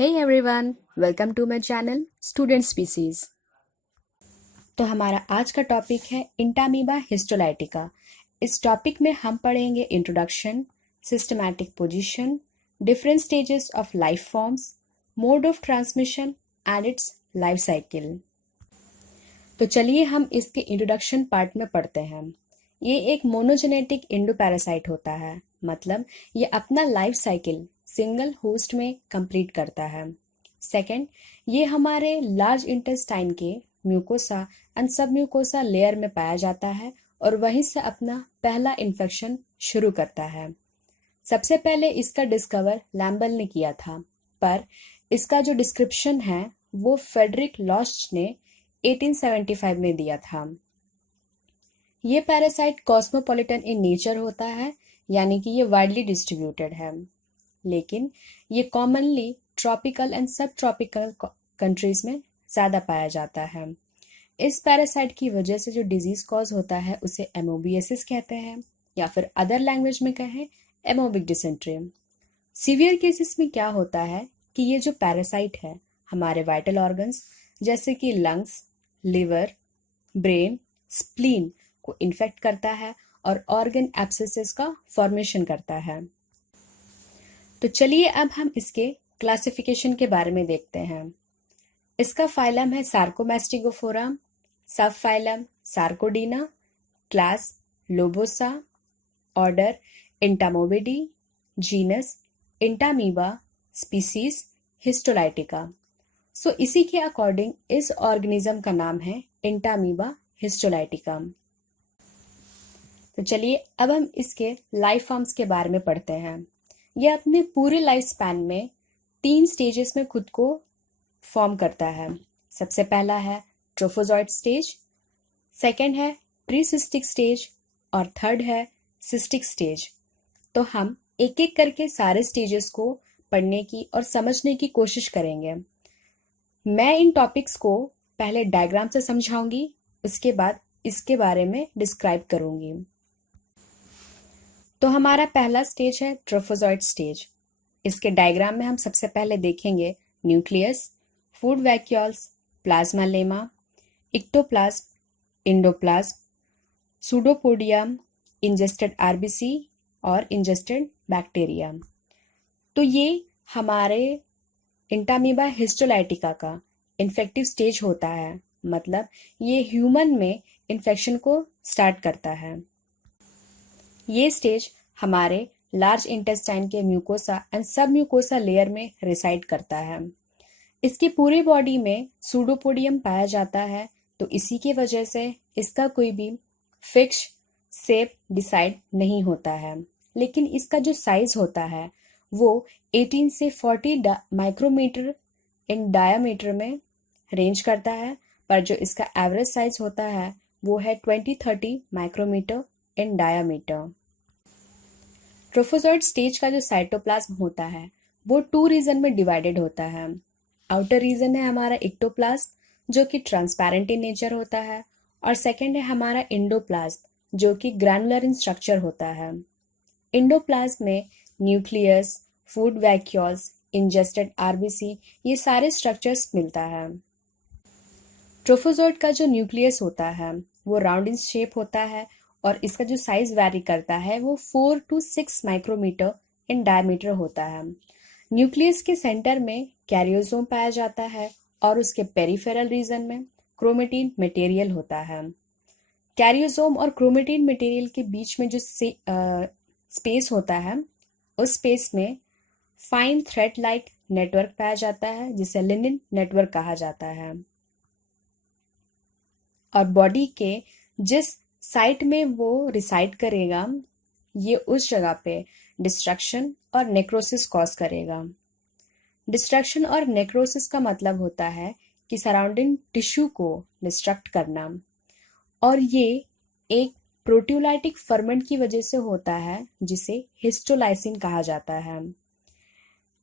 Hey everyone, welcome to my channel Student Species। तो हमारा आज का टॉपिक है इंटामीबा हिस्टोलाइटिका। इस टॉपिक में हम पढ़ेंगे introduction, systematic position, different stages of life forms, mode of transmission and it's life cycle. तो चलिए हम इसके इंट्रोडक्शन पार्ट में पढ़ते हैं। ये एक मोनोजेनेटिक इंडोपैरासाइट होता है, मतलब ये अपना लाइफ साइकिल सिंगल होस्ट में कंप्लीट करता है। सेकंड, ये हमारे लार्ज इंटेस्टाइन के म्यूकोसा एंड सब म्यूकोसा लेयर में पाया जाता है और वहीं से अपना पहला इन्फेक्शन शुरू करता है। सबसे पहले इसका डिस्कवर लैम्बल ने किया था, पर इसका जो डिस्क्रिप्शन है वो फेडरिक लॉस्ट ने 1875 में दिया था। ये पैरासाइट कॉस्मोपॉलिटन इन नेचर होता है, यानी कि ये वाइडली डिस्ट्रीब्यूटेड है, लेकिन ये कॉमनली ट्रॉपिकल एंड सब ट्रॉपिकल कंट्रीज में ज़्यादा पाया जाता है। इस पैरासाइट की वजह से जो डिजीज कॉज होता है उसे एमोबियसिस कहते हैं, या फिर अदर लैंग्वेज में कहें एमोबिक डिसेंट्री। सीवियर केसेस में क्या होता है कि ये जो पैरासाइट है हमारे वाइटल ऑर्गन्स जैसे कि लंग्स, लिवर, ब्रेन, स्प्लीन को इन्फेक्ट करता है और ऑर्गन एब्सेसेस का फॉर्मेशन करता है। तो चलिए अब हम इसके क्लासिफिकेशन के बारे में देखते हैं। इसका फाइलम है Sarcomastigophora, subphylum Sarcodina, class Lobosa, order Entamoebidae, genus Entamoeba, species histolytica. So इसी के अकॉर्डिंग इस ऑर्गेनिज्म का नाम है इंटामीबा हिस्टोलाइटिका। तो चलिए अब हम इसके लाइफ फॉर्म्स के बारे में पढ़ते हैं। यह अपने पूरे लाइफ स्पैन में 3 स्टेजेस में खुद को फॉर्म करता है। सबसे पहला है ट्रोफोजॉइड स्टेज, सेकंड है प्रीसिस्टिक स्टेज और थर्ड है सिस्टिक स्टेज। तो हम एक एक करके सारे स्टेजेस को पढ़ने की और समझने की कोशिश करेंगे। मैं इन टॉपिक्स को पहले डायग्राम से समझाऊंगी, उसके बाद इसके बारे में डिस्क्राइब करूंगी। तो हमारा पहला स्टेज है ट्रोफोजॉइड स्टेज। इसके डायग्राम में हम सबसे पहले देखेंगे nucleus, food vacuoles, plasma lemma, ectoplasm, endoplasm, pseudopodium, ingested RBC और इंजेस्टेड बैक्टीरिया। तो ये हमारे इंटामीबा हिस्टोलाइटिका का इन्फेक्टिव स्टेज होता है, मतलब ये ह्यूमन में इन्फेक्शन को स्टार्ट करता है। ये स्टेज हमारे लार्ज इंटेस्टाइन के म्यूकोसा एंड सब म्यूकोसा लेयर में रिसाइड करता है। इसकी पूरी बॉडी में सूडोपोडियम पाया जाता है, तो इसी की वजह से इसका कोई भी फिक्स शेप डिसाइड नहीं होता है, लेकिन इसका जो साइज होता है वो 18 से 40 माइक्रोमीटर इन डायामीटर में रेंज करता है, पर जो इसका एवरेज साइज होता है वो है 20-30 माइक्रोमीटर इन डायामीटर। ट्रोफोजॉइड स्टेज का जो साइटोप्लाज्म होता है वो 2 रीजन में डिवाइडेड होता है। आउटर रीजन है हमारा इक्टोप्लाज्म जो कि ट्रांसपेरेंट इन नेचर होता है, और सेकंड है हमारा इंडोप्लाज्म जो कि ग्रैनुलर इन स्ट्रक्चर होता है। इंडोप्लाज्म में nucleus, food vacuoles, ingested RBC ये सारे स्ट्रक्चर्स मिलता है। ट्रोफोजॉइड का जो न्यूक्लियस होता है वो राउंड इन शेप होता है और इसका जो साइज वैरी करता है वो 4 to 6 माइक्रोमीटर इन डायमीटर होता है। न्यूक्लियस के सेंटर में कैरियोसोम पाया जाता है और उसके पेरिफेरल रीजन में क्रोमेटिन मटेरियल होता है। कैरियोसोम और क्रोमेटिन मटेरियल के बीच में जो स्पेस होता है उस स्पेस में फाइन थ्रेड लाइक नेटवर्क पाया जाता है जिसे लिनिन नेटवर्क कहा जाता है। और बॉडी के जिस साइट में वो रिसाइड करेगा ये उस जगह पे डिस्ट्रक्शन और नेक्रोसिस कॉज करेगा। डिस्ट्रक्शन और नेक्रोसिस का मतलब होता है कि सराउंडिंग टिश्यू को डिस्ट्रक्ट करना, और ये एक प्रोटियोलाइटिक फर्मेंट की वजह से होता है जिसे हिस्टोलाइसिन कहा जाता है।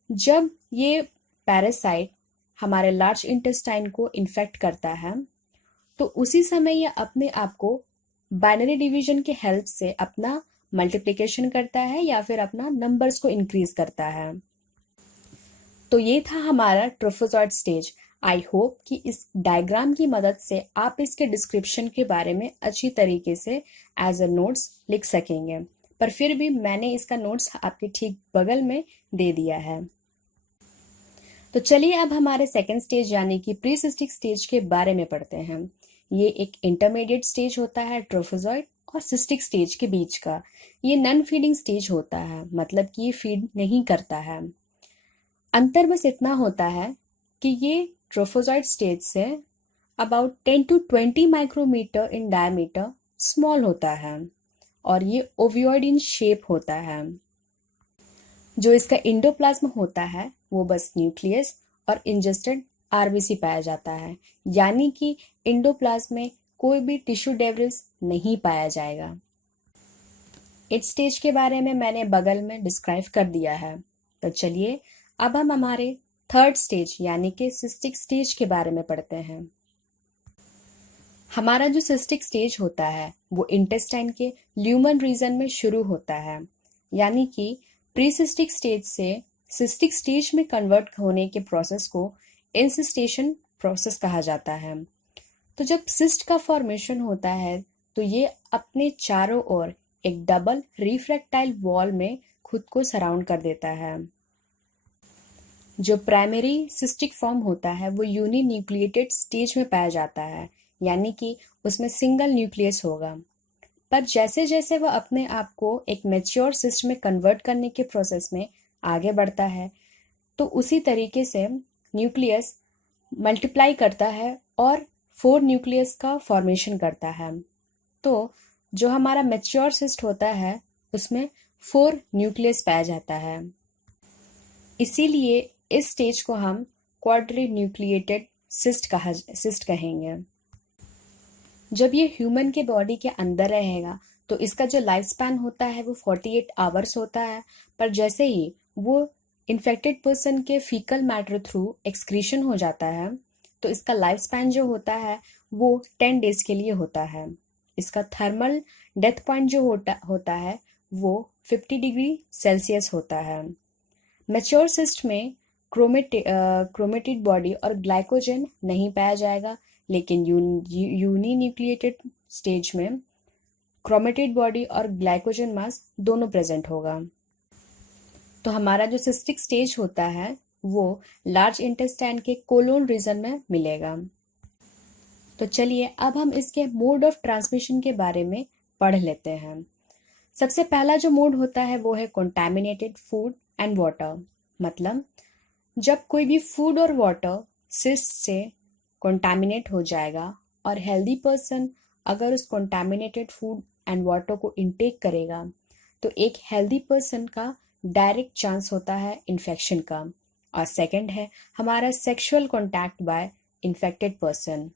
जब ये पैरासाइट हमारे लार्ज इंटेस्टाइन को इन्फेक्ट करता है तो उसी समय यह अपने आप को बाइनरी डिवीजन के हेल्प से अपना मल्टीप्लिकेशन करता है या फिर अपना नंबर्स को इंक्रीज करता है। तो ये था हमारा ट्रोफोजॉइट स्टेज। आई होप कि इस डायग्राम की मदद से आप इसके डिस्क्रिप्शन के बारे में अच्छी तरीके से एज अ नोट्स लिख सकेंगे, पर फिर भी मैंने इसका नोट्स आपके ठीक बगल में दे दिया है। तो चलिए अब हमारे सेकेंड स्टेज यानी कि प्रीसिस्टिक स्टेज के बारे में पढ़ते हैं। ये एक इंटरमीडिएट स्टेज होता है ट्रोफोजॉइट और सिस्टिक स्टेज के बीच का। ये नॉन फीडिंग स्टेज होता है, मतलब कि ये फीड नहीं करता है। अंतर बस इतना होता है कि ये ट्रोफोजॉइट स्टेज से about 10 to 20 micrometre in diameter small होता है और ये ओवियोइड इन शेप होता है। जो इसका इंडोप्लाज्म होता है वो बस न्यूक्लियस और इंजेस्टेड आरबीसी पाया जाता है, यानी कि इंडोप्लाज्म में कोई भी टिश्यू डेब्रिस नहीं पाया जाएगा। इस स्टेज के बारे में मैंने बगल में डिस्क्राइब कर दिया है। तो चलिए अब हम हमारे थर्ड स्टेज यानी कि सिस्टिक स्टेज के बारे में पढ़ते हैं। हमारा जो सिस्टिक स्टेज होता है वो इंटेस्टाइन के ल्यूमन रीजन में शुरू होता है, यानी कि प्रीसिस्टिक स्टेज से सिस्टिक स्टेज में कन्वर्ट होने के प्रोसेस को इंसिस्टेशन प्रोसेस कहा जाता है। तो जब सिस्ट का फॉर्मेशन होता है तो ये अपने चारों ओर एक डबल रिफ्रैक्टाइल वॉल में खुद को सराउंड कर देता है। जो प्राइमरी सिस्टिक फॉर्म होता है वो यूनिन्यूक्लिएटेड स्टेज में पाया जाता है, यानी कि उसमें सिंगल न्यूक्लियस होगा। पर जैसे जैसे वह अपने आप को एक मैच्योर सिस्ट में कन्वर्ट करने के प्रोसेस में आगे बढ़ता है तो उसी तरीके से न्यूक्लियस मल्टीप्लाई करता है और 4 न्यूक्लियस का फॉर्मेशन करता है। तो जो हमारा मैच्योर सिस्ट होता है उसमें 4 न्यूक्लियस पाया जाता है। इसीलिए इस स्टेज को हम क्वाड्री न्यूक्लिएटेड सिस्ट कहेंगे। जब ये ह्यूमन के बॉडी के अंदर रहेगा तो इसका जो लाइफ स्पैन होता है वो 48 आवर्स होता है, पर जैसे ही वो इन्फेक्टेड पर्सन के फीकल मैटर थ्रू एक्सक्रीशन हो जाता है तो इसका लाइफ स्पैन जो होता है वो 10 डेज के लिए होता है। इसका थर्मल डेथ पॉइंट जो होता है वो 50 डिग्री सेल्सियस होता है। मैच्योर सिस्ट में क्रोमेटिड बॉडी और ग्लाइकोजन नहीं पाया जाएगा, लेकिन यूनिन्यूक्लिएटेड स्टेज में क्रोमेटिड बॉडी और ग्लाइकोजन मास दोनों प्रेजेंट होगा। तो हमारा जो सिस्टिक स्टेज होता है वो लार्ज इंटेस्टाइन के कोलोन रीजन में मिलेगा। तो चलिए अब हम इसके मोड ऑफ ट्रांसमिशन के बारे में पढ़ लेते हैं। सबसे पहला जो मोड होता है वो है कंटामिनेटेड फूड एंड वाटर, मतलब जब कोई भी फूड और वाटर सिस्ट से कंटामिनेट हो जाएगा और हेल्दी पर्सन अगर उस कंटामिनेटेड फूड एंड वाटर को इनटेक करेगा तो एक हेल्दी पर्सन का डायरेक्ट चांस होता है इन्फेक्शन का, और सेकंड है हमारा sexual contact by infected person.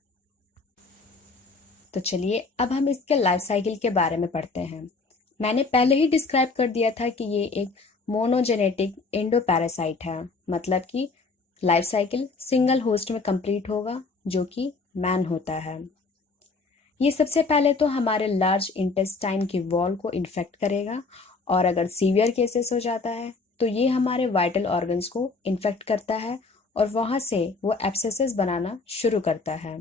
तो चलिए अब हम इसके लाइफ साइकिल के बारे में पढ़ते हैं। मैंने पहले ही डिस्क्राइब कर दिया था कि ये एक मोनोजेनेटिक एंडोपैरासाइट है, मतलब कि लाइफ साइकिल सिंगल होस्ट में कंप्लीट होगा जो कि मैन होता है। ये सबसे पहले तो हमारे लार्ज इंटेस्टाइन की वॉल को इन्फेक्ट करेगा और अगर सीवियर केसेस हो जाता है तो ये हमारे वाइटल ऑर्गन्स को इन्फेक्ट करता है और वहाँ से वो एब्सेसेस बनाना शुरू करता है।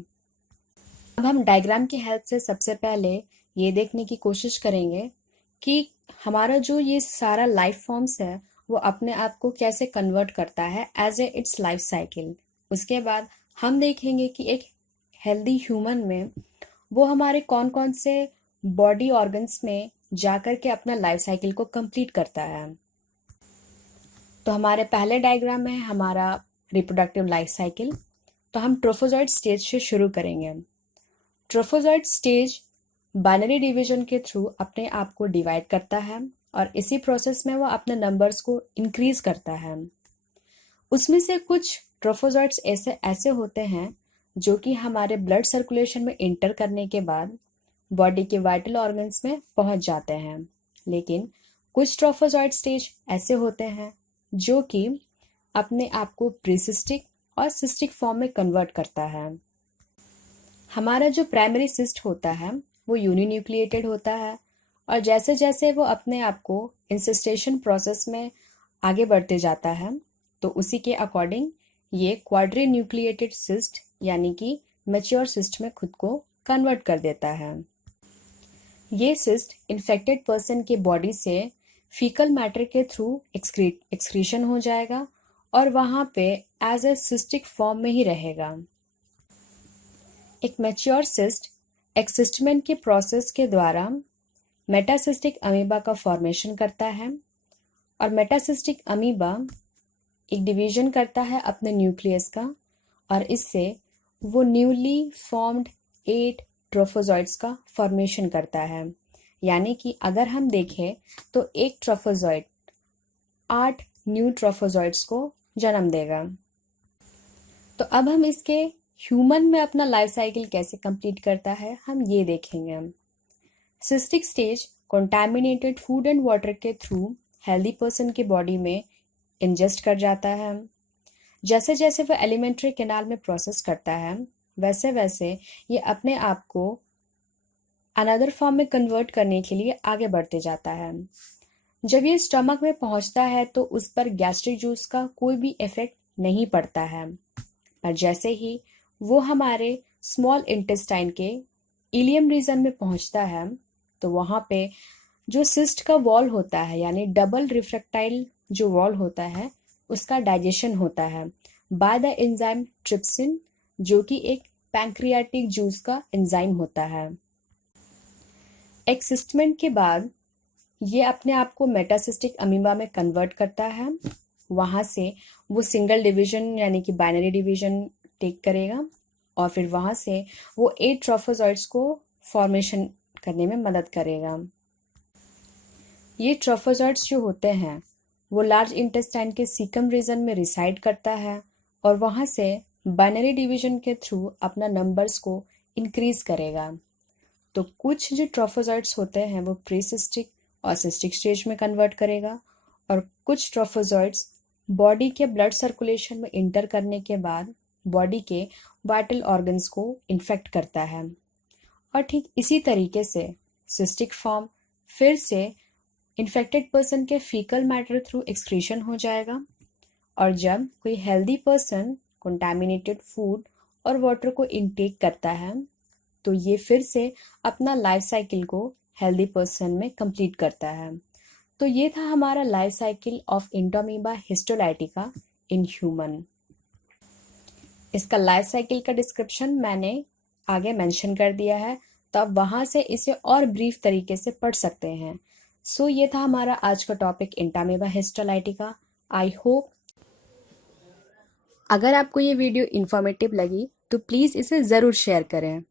अब हम डायग्राम की हेल्प से सबसे पहले ये देखने की कोशिश करेंगे कि हमारा जो ये सारा लाइफ फॉर्म्स है वो अपने आप को कैसे कन्वर्ट करता है as a its life cycle. उसके बाद हम देखेंगे कि एक हेल्दी ह्यूमन में वो हमारे कौन कौन से बॉडी ऑर्गन्स में जाकर के अपना लाइफ साइकिल को कंप्लीट करता है। तो हमारे पहले डायग्राम में हमारा रिप्रोडक्टिव लाइफ साइकिल। तो हम ट्रोफोजॉइड स्टेज से शुरू करेंगे। ट्रोफोजॉइड स्टेज बाइनरी डिवीजन के थ्रू अपने आप को डिवाइड करता है और इसी प्रोसेस में वो अपने नंबर्स को इंक्रीज करता है। उसमें से कुछ ट्रोफोजॉइड्स ऐसे होते हैं जो कि हमारे ब्लड सर्कुलेशन में इंटर करने के बाद बॉडी के वाइटल ऑर्गन्स में पहुंच जाते हैं, लेकिन कुछ ट्रोफोजॉइड स्टेज ऐसे होते हैं जो कि अपने आप को प्रीसिस्टिक और सिस्टिक फॉर्म में कन्वर्ट करता है। हमारा जो प्राइमरी सिस्ट होता है वो यूनिन्यूक्लिएटेड होता है और जैसे जैसे वो अपने आप को इंसिस्टेशन प्रोसेस में आगे बढ़ते जाता है तो उसी के अकॉर्डिंग ये क्वाड्रीन्यूक्लिएटेड सिस्ट यानी कि मैच्योर सिस्ट में खुद को कन्वर्ट कर देता है। ये सिस्ट इन्फेक्टेड पर्सन के बॉडी से फीकल मैटर के थ्रू एक्सक्रीशन हो जाएगा और वहाँ पे एज ए सिस्टिक फॉर्म में ही रहेगा। एक मैच्योर सिस्ट एक्सिस्टमेंट के प्रोसेस के द्वारा मेटासिस्टिक अमीबा का फॉर्मेशन करता है और मेटासिस्टिक अमीबा एक डिवीजन करता है अपने न्यूक्लियस का और इससे वो न्यूली फॉर्म्ड 8 ट्रोफोजॉइड्स का फॉर्मेशन करता है। यानी कि अगर हम देखें तो एक ट्रोफोजॉइड 8 न्यू ट्रोफोजॉइड्स को जन्म देगा। तो अब हम इसके ह्यूमन में अपना लाइफ साइकिल कैसे कंप्लीट करता है हम ये देखेंगे। Cystic stage contaminated food and water के थ्रू हेल्दी पर्सन के बॉडी में इंजेस्ट कर जाता है। जैसे जैसे वह एलिमेंट्री कैनाल में प्रोसेस करता है वैसे वैसे ये अपने आप को अनदर फॉर्म में कन्वर्ट करने के लिए आगे बढ़ते जाता है। जब ये स्टमक में पहुंचता है तो उस पर गैस्ट्रिक जूस का कोई भी इफेक्ट नहीं पड़ता है, पर जैसे ही वो हमारे स्मॉल इंटेस्टाइन के इलियम रीजन में पहुंचता है तो वहाँ पे जो सिस्ट का वॉल होता है यानी डबल रिफ्रैक्टाइल जो वॉल होता है उसका डाइजेशन होता है बाय द एंजाइम ट्रिप्सिन जो कि एक पैंक्रियाटिक जूस का एंजाइम होता है। एक्सिस्टमेंट के बाद ये अपने आप को मेटासिस्टिक अमीबा में कन्वर्ट करता है। वहाँ से वो सिंगल डिवीजन यानी कि बाइनरी डिवीजन टेक करेगा और फिर वहाँ से वो 8 ट्रोफोजॉइड्स को फॉर्मेशन करने में मदद करेगा। ये ट्रोफोजॉइड्स जो होते हैं वो लार्ज इंटेस्टाइन के सीकम रीजन में रिसाइड करता है और वहाँ से बाइनरी डिवीजन के थ्रू अपना नंबर्स को इंक्रीज करेगा। तो कुछ जो ट्रोफोजॉइड्स होते हैं वो प्रीसिस्टिक और सिस्टिक स्टेज में कन्वर्ट करेगा और कुछ ट्रोफोजॉइड्स बॉडी के ब्लड सर्कुलेशन में इंटर करने के बाद बॉडी के वाइटल ऑर्गन्स को इन्फेक्ट करता है। और ठीक इसी तरीके से सिस्टिक फॉर्म फिर से इन्फेक्टेड पर्सन के फीकल मैटर थ्रू एक्सक्रीशन हो जाएगा और जब कोई हेल्दी पर्सन कंटामिनेटेड फूड और वाटर को इनटेक करता है तो ये फिर से अपना लाइफ साइकिल को हेल्दी पर्सन में कंप्लीट करता है। तो ये था हमारा life cycle of Entamoeba histolytica in human. इसका लाइफ साइकिल का डिस्क्रिप्शन मैंने आगे मेंशन कर दिया है, तो आप वहाँ से इसे और ब्रीफ तरीके से पढ़ सकते हैं। सो ये था हमारा आज का topic Entamoeba histolytica. I hope अगर आपको ये वीडियो इन्फॉर्मेटिव लगी तो प्लीज़ इसे ज़रूर शेयर करें।